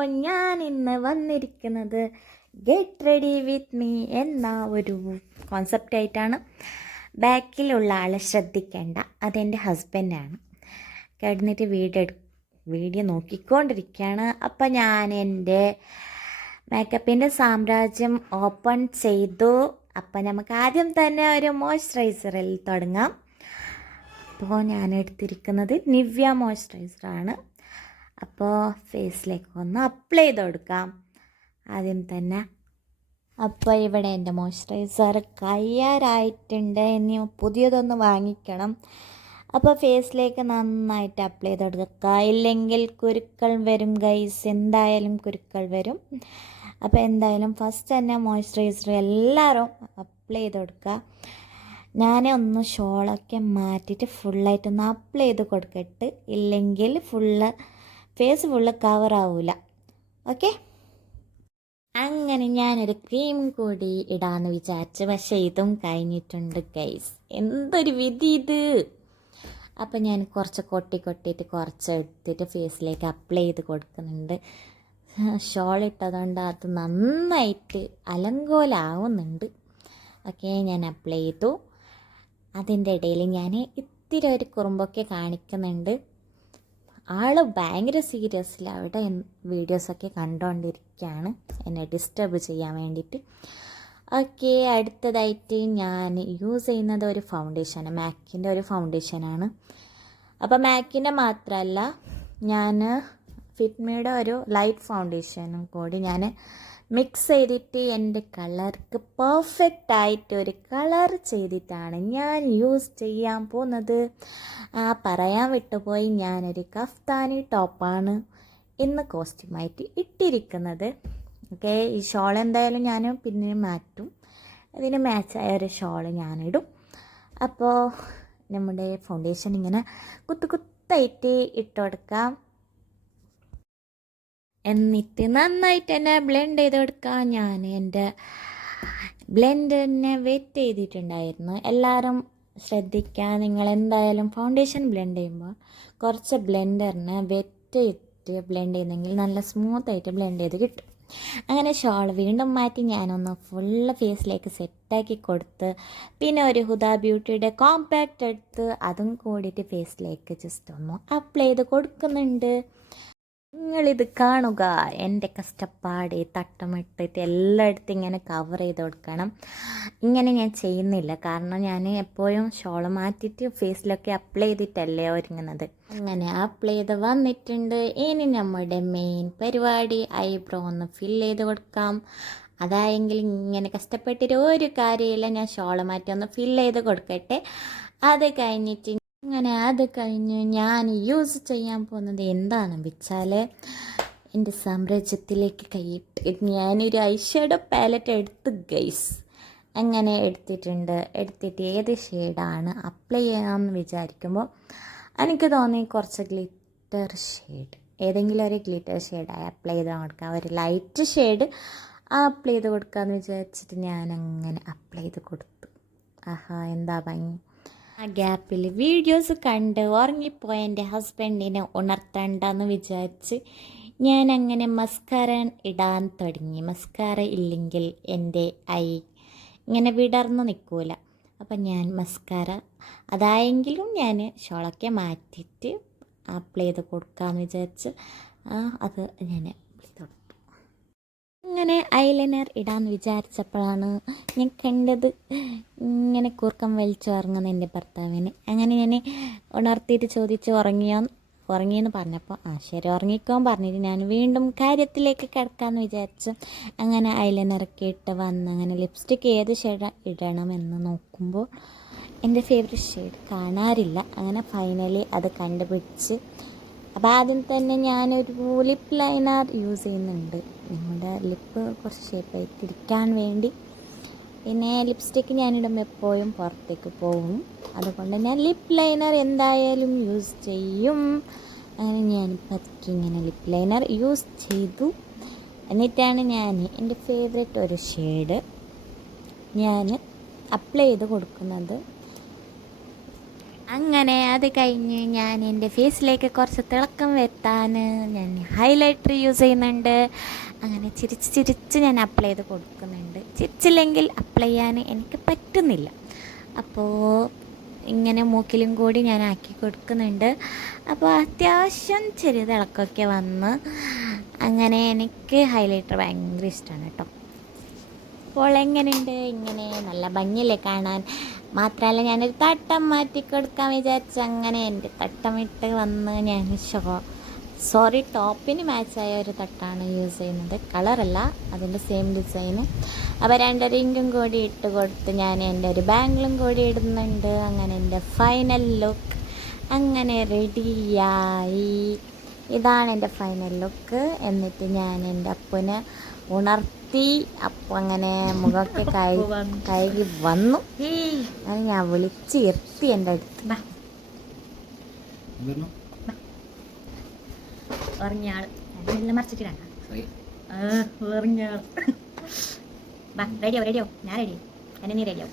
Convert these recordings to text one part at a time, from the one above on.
അപ്പോൾ ഞാൻ ഇന്ന് വന്നിരിക്കുന്നത് ഗെറ്റ് റെഡി വിത്ത് മീ എന്ന ഒരു കോൺസെപ്റ്റ് ആയിട്ടാണ്. ബാക്കിലുള്ള ആളെ ശ്രദ്ധിക്കേണ്ട, അതെൻ്റെ ഹസ്ബൻഡാണ്. കിടന്നിട്ട് വീഡിയോ നോക്കിക്കൊണ്ടിരിക്കുകയാണ്. അപ്പോൾ ഞാൻ എൻ്റെ മേക്കപ്പിൻ്റെ സാമ്രാജ്യം ഓപ്പൺ ചെയ്തു. അപ്പോൾ നമുക്ക് ആദ്യം തന്നെ ഒരു മോയ്സ്ചറൈസറിൽ തുടങ്ങാം. അപ്പോൾ ഞാൻ എടുത്തിരിക്കുന്നത് നിവ്യ മോയ്സ്ചറൈസറാണ്. അപ്പോൾ ഫേസിലേക്ക് ഒന്ന് അപ്ലൈ ചെയ്ത് കൊടുക്കാം ആദ്യം തന്നെ. അപ്പോൾ ഇവിടെ എൻ്റെ മോയ്സ്ചറൈസർ കഴിയാറായിട്ടുണ്ട്. ഇനി പുതിയതൊന്ന് വാങ്ങിക്കണം. അപ്പോൾ ഫേസിലേക്ക് നന്നായിട്ട് അപ്ലൈ ചെയ്ത് കൊടുക്കുക. ഇല്ലെങ്കിൽ കുരുക്കൾ വരും ഗൈസ്, എന്തായാലും കുരുക്കൾ വരും. അപ്പോൾ എന്തായാലും ഫസ്റ്റ് തന്നെ മോയ്സ്ചറൈസർ എല്ലാവരും അപ്ലൈ ചെയ്ത് കൊടുക്കുക. ഞാനൊന്ന് ഷോളൊക്കെ മാറ്റിയിട്ട് ഫുള്ളായിട്ടൊന്ന് അപ്ലൈ ചെയ്ത് കൊടുക്കട്ട്, ഇല്ലെങ്കിൽ ഫേസ് ഫുള്ള് കവറാവില്ല. ഓക്കെ, അങ്ങനെ ഞാനൊരു ക്രീം കൂടി ഇടാമെന്ന് വിചാരിച്ചു. പക്ഷേ ഇതും കഴിഞ്ഞിട്ടുണ്ട് ഗൈസ്. എന്തൊരു വിധി ഇത്. അപ്പം ഞാൻ കുറച്ച് കൊട്ടിയിട്ട് കുറച്ച് എടുത്തിട്ട് ഫേസിലേക്ക് അപ്ലൈ ചെയ്ത് കൊടുക്കുന്നുണ്ട്. ഷോൾ ഇട്ടതുകൊണ്ട് അത് നന്നായിട്ട് അലങ്കോലാവുന്നുണ്ട്. ഓക്കെ, ഞാൻ അപ്ലൈ ചെയ്തു. അതിൻ്റെ ഇടയിൽ ഞാൻ ഇത്തിരി ഒരു കുറുമ്പൊക്കെ കാണിക്കുന്നുണ്ട്. ആൾ ഭയങ്കര സീരിയസിൽ അവിടെ വീഡിയോസൊക്കെ കണ്ടുകൊണ്ടിരിക്കുകയാണ്, എന്നെ ഡിസ്റ്റർബ് ചെയ്യാൻ വേണ്ടിയിട്ട്. ഓക്കെ, അടുത്തതായിട്ട് ഞാൻ യൂസ് ചെയ്യുന്നത് ഒരു ഫൗണ്ടേഷനാണ്, മാക്കിൻ്റെ ഒരു ഫൗണ്ടേഷനാണ്. അപ്പോൾ മാക്കിൻ്റെ മാത്രമല്ല, ഞാൻ ഫിറ്റ്മിയുടെ ഒരു ലൈറ്റ് ഫൗണ്ടേഷനും കൂടി ഞാൻ മിക്സ് ചെയ്തിട്ട് എൻ്റെ കളർക്ക് പെർഫെക്റ്റ് ആയിട്ട് ഒരു കളർ ചെയ്തിട്ടാണ് ഞാൻ യൂസ് ചെയ്യാൻ പോകുന്നത്. പറയാൻ വിട്ടുപോയി, ഞാനൊരു കഫ്താനി ടോപ്പാണ് ഇന്ന് കോസ്റ്റ്യൂമായിട്ട് ഇട്ടിരിക്കുന്നത്. ഓക്കെ, ഈ ഷോൾ എന്തായാലും ഞാൻ പിന്നെ മാറ്റും. അതിന് മാച്ചായ ഒരു ഷോൾ ഞാനിടും. അപ്പോൾ നമ്മുടെ ഫൗണ്ടേഷൻ ഇങ്ങനെ കുത്തായിട്ട് ഇട്ട് കൊടുക്കാം. എന്നിട്ട് നന്നായിട്ട് തന്നെ ബ്ലെൻഡ് ചെയ്ത് കൊടുക്കാം. ഞാൻ എൻ്റെ ബ്ലെൻഡറിനെ വെറ്റ് ചെയ്തിട്ടുണ്ടായിരുന്നു. എല്ലാവരും ശ്രദ്ധിക്കുക, നിങ്ങൾ എന്തായാലും ഫൗണ്ടേഷൻ ബ്ലെൻഡ് ചെയ്യുമ്പോൾ കുറച്ച് ബ്ലെൻഡറിനെ വെറ്റ് ചെയ്തിട്ട് ബ്ലെൻഡ് ചെയ്യുന്നെങ്കിൽ നല്ല സ്മൂത്തായിട്ട് ബ്ലെൻഡ് ചെയ്ത് കിട്ടും. അങ്ങനെ ഷോൾ വീണ്ടും മാറ്റി ഞാനൊന്ന് ഫുള്ള് ഫേസിലേക്ക് സെറ്റാക്കി കൊടുത്ത്, പിന്നെ ഒരു ഹുദ ബ്യൂട്ടിയുടെ കോമ്പാക്റ്റ് എടുത്ത് അതും കൂടിയിട്ട് ഫേസിലേക്ക് ജസ്റ്റ് ഒന്ന് അപ്ലൈ ചെയ്ത് കൊടുക്കുന്നുണ്ട്. നിങ്ങളിത് കാണുക, എൻ്റെ കഷ്ടപ്പാട് തട്ടമിട്ടിട്ട് എല്ലായിടത്തും ഇങ്ങനെ കവർ ചെയ്ത് കൊടുക്കണം. ഇങ്ങനെ ഞാൻ ചെയ്യുന്നില്ല, കാരണം ഞാൻ എപ്പോഴും ഷോൾ മാറ്റിയിട്ട് ഫേസിലൊക്കെ അപ്ലൈ ചെയ്തിട്ടല്ലേ ഒരുങ്ങുന്നത്. അങ്ങനെ അപ്ലൈ ചെയ്ത് വന്നിട്ടുണ്ട്. ഇനി നമ്മുടെ മെയിൻ പരിപാടി ഐബ്രോ ഒന്ന് ഫില്ല് ചെയ്ത് കൊടുക്കാം. അതായെങ്കിൽ ഇങ്ങനെ കഷ്ടപ്പെട്ടിട്ട് ഒരു കാര്യമില്ല, ഞാൻ ഷോൾ മാറ്റി ഒന്ന് ഫില്ല് ചെയ്ത് കൊടുക്കട്ടെ. അത് കഴിഞ്ഞിട്ട് അത് കഴിഞ്ഞ് ഞാൻ യൂസ് ചെയ്യാൻ പോകുന്നത് എന്താണെന്ന് വെച്ചാൽ, എൻ്റെ സാമ്രാജ്യത്തിലേക്ക് കൈയിട്ട് ഞാനൊരു ഐഷാഡോ പാലറ്റ് എടുത്ത് ഗൈസ്. അങ്ങനെ എടുത്തിട്ട് ഏത് ഷെയ്ഡാണ് അപ്ലൈ ചെയ്യാമെന്ന് വിചാരിക്കുമ്പോൾ എനിക്ക് തോന്നി കുറച്ച് ഗ്ലിറ്റർ ഷെയ്ഡ്, ഏതെങ്കിലും ഒരു ഗ്ലിറ്റർ ഷെയ്ഡായി അപ്ലൈ ചെയ്ത് കൊടുക്കാം. ഒരു ലൈറ്റ് ഷെയ്ഡ് അപ്ലൈ ചെയ്ത് കൊടുക്കാമെന്ന് വിചാരിച്ചിട്ട് ഞാനങ്ങനെ അപ്ലൈ ചെയ്ത് കൊടുത്തു. ആഹാ, എന്താ ഭംഗി. ആ ഗ്യാപ്പിൽ വീഡിയോസ് കണ്ട് ഉറങ്ങിപ്പോയ എൻ്റെ ഹസ്ബൻഡിനെ ഉണർത്തണ്ടെന്ന് വിചാരിച്ച് ഞാനങ്ങനെ മസ്കാര ഇടാൻ തുടങ്ങി. മസ്കാര ഇല്ലെങ്കിൽ എൻ്റെ ഐ ഇങ്ങനെ വിടർന്ന് നിൽക്കില്ല. അപ്പം ഞാൻ മസ്കാര അതായെങ്കിലും ഞാൻ ഷോളൊക്കെ മാറ്റിയിട്ട് അപ്ലൈ ചെയ്ത് കൊടുക്കാമെന്ന് വിചാരിച്ച് അത് ഞാൻ അപ്ലൈ ചെയ്ത് കൊടുത്തു. ഇങ്ങനെ ഐലൈനർ ഇടാമെന്ന് വിചാരിച്ചപ്പോഴാണ് ഞാൻ കണ്ടത് ഇങ്ങനെ കൂർക്കം വലിച്ചുറങ്ങുന്ന എൻ്റെ ഭർത്താവിന്. അങ്ങനെ ഞാൻ ഉണർത്തിയിട്ട് ചോദിച്ച് ഉറങ്ങിയെന്ന് പറഞ്ഞപ്പോൾ ശരി ഉറങ്ങിക്കോൻ പറഞ്ഞിട്ട് ഞാൻ വീണ്ടും കാര്യത്തിലേക്ക് കിടക്കാമെന്ന് വിചാരിച്ചു. അങ്ങനെ ഐലൈനറൊക്കെ ഇട്ട് വന്ന് അങ്ങനെ ലിപ്സ്റ്റിക്ക് ഏത് ഷെയ്ഡ് ഇടണമെന്ന് നോക്കുമ്പോൾ എൻ്റെ ഫേവറേറ്റ് ഷെയ്ഡ് കാണാറില്ല. അങ്ങനെ ഫൈനലി അത് കണ്ടുപിടിച്ച്, അപ്പോൾ ആദ്യം തന്നെ ഞാനൊരു ലിപ്പ് ലൈനർ യൂസ് ചെയ്യുന്നുണ്ട്, നമ്മുടെ ലിപ്പ് കുറച്ച് ഷേപ്പായിട്ടിരിക്കാൻ വേണ്ടി. പിന്നെ ലിപ്സ്റ്റിക്ക് ഞാനിടുമ്പോൾ എപ്പോഴും പുറത്തേക്ക് പോകും, അതുകൊണ്ട് ഞാൻ ലിപ്പ് ലൈനർ എന്തായാലും യൂസ് ചെയ്യും. അങ്ങനെ ഞാൻ പതുക്കെ ഇങ്ങനെ ലിപ്പ് ലൈനർ യൂസ് ചെയ്തു. എന്നിട്ടാണ് ഞാൻ എൻ്റെ ഫേവറേറ്റ് ഒരു ഷെയ്ഡ് ഞാൻ അപ്ലൈ ചെയ്ത് കൊടുക്കുന്നത്. അങ്ങനെ അത് കഴിഞ്ഞ് ഞാൻ എൻ്റെ ഫേസിലേക്ക് കുറച്ച് തിളക്കം വരുത്താൻ ഞാൻ ഹൈലൈറ്റർ യൂസ് ചെയ്യുന്നുണ്ട്. അങ്ങനെ ചിരിച്ച് ചിരിച്ച് ഞാൻ അപ്ലൈ ചെയ്ത് കൊടുക്കുന്നുണ്ട്. ചിരിച്ചില്ലെങ്കിൽ അപ്ലൈ ചെയ്യാൻ എനിക്ക് പറ്റുന്നില്ല. അപ്പോൾ ഇങ്ങനെ മൂക്കിലും കൂടി ഞാൻ ആക്കി കൊടുക്കുന്നുണ്ട്. അപ്പോൾ അത്യാവശ്യം ചെറിയ തിളക്കമൊക്കെ വന്ന് അങ്ങനെ എനിക്ക് ഹൈലൈറ്റർ ഭയങ്കര ഇഷ്ടമാണ് കേട്ടോ. അപ്പോൾ എങ്ങനെയുണ്ട്? ഇങ്ങനെ നല്ല ഭംഗിയില്ലേ കാണാൻ? മാത്രമല്ല ഞാനൊരു തട്ടം മാറ്റി കൊടുക്കാൻ വിചാരിച്ചു. അങ്ങനെ എൻ്റെ തട്ടമിട്ട് വന്ന് ഞാൻ ടോപ്പിന് മാച്ചായ ഒരു തട്ടാണ് യൂസ് ചെയ്യുന്നത്. കളറല്ല, അതിൻ്റെ സെയിം ഡിസൈന്. അപ്പോൾ 2 റിങ്ങും കൂടി ഇട്ട് കൊടുത്ത് ഞാൻ എൻ്റെ ഒരു ബാംഗിളും കൂടി ഇടുന്നുണ്ട്. അങ്ങനെ എൻ്റെ ഫൈനൽ ലുക്ക് അങ്ങനെ റെഡിയായി. ഇതാണ് എൻ്റെ ഫൈനൽ ലുക്ക്. എന്നിട്ട് ഞാൻ എൻ്റെ അപ്പനെ ഉണർത്തി. അപ്പം അങ്ങനെ മുഖമൊക്കെ കഴുകി വന്നു. അങ്ങനെ ഞാൻ വിളിച്ച് ഇരുത്തി എൻ്റെ അടുത്ത്. പറഞ്ഞാൾ എല്ലാം മറിച്ചിട്ടാണ് റെഡിയോ ഞാൻ റെഡി എന്നെ നീ റെഡിയോ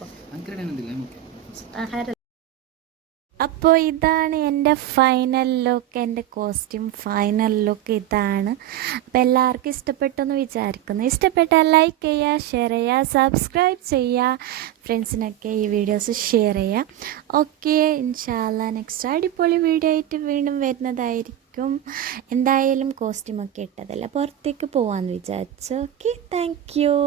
അപ്പോൾ ഇതാണ് എൻ്റെ ഫൈനൽ ലുക്ക്, എൻ്റെ കോസ്റ്റ്യൂം ഫൈനൽ ലുക്ക് ഇതാണ്. അപ്പോൾ എല്ലാവർക്കും ഇഷ്ടപ്പെട്ടെന്ന് വിചാരിക്കുന്നു. ഇഷ്ടപ്പെട്ടാൽ ലൈക്ക് ചെയ്യുക, ഷെയർ ചെയ്യുക, സബ്സ്ക്രൈബ് ചെയ്യുക, ഫ്രണ്ട്സിനൊക്കെ ഈ വീഡിയോസ് ഷെയർ ചെയ്യുക. ഓക്കെ, ഇൻഷാ അല്ലാ നെക്സ്റ്റ് അടിപൊളി വീഡിയോ ആയിട്ട് വീണ്ടും വരുന്നതായിരിക്കും. എന്തായാലും കോസ്റ്റ്യൂമൊക്കെ ഇട്ടതല്ല പുറത്തേക്ക് പോകാമെന്ന് വിചാരിച്ചു. Okay, thank you.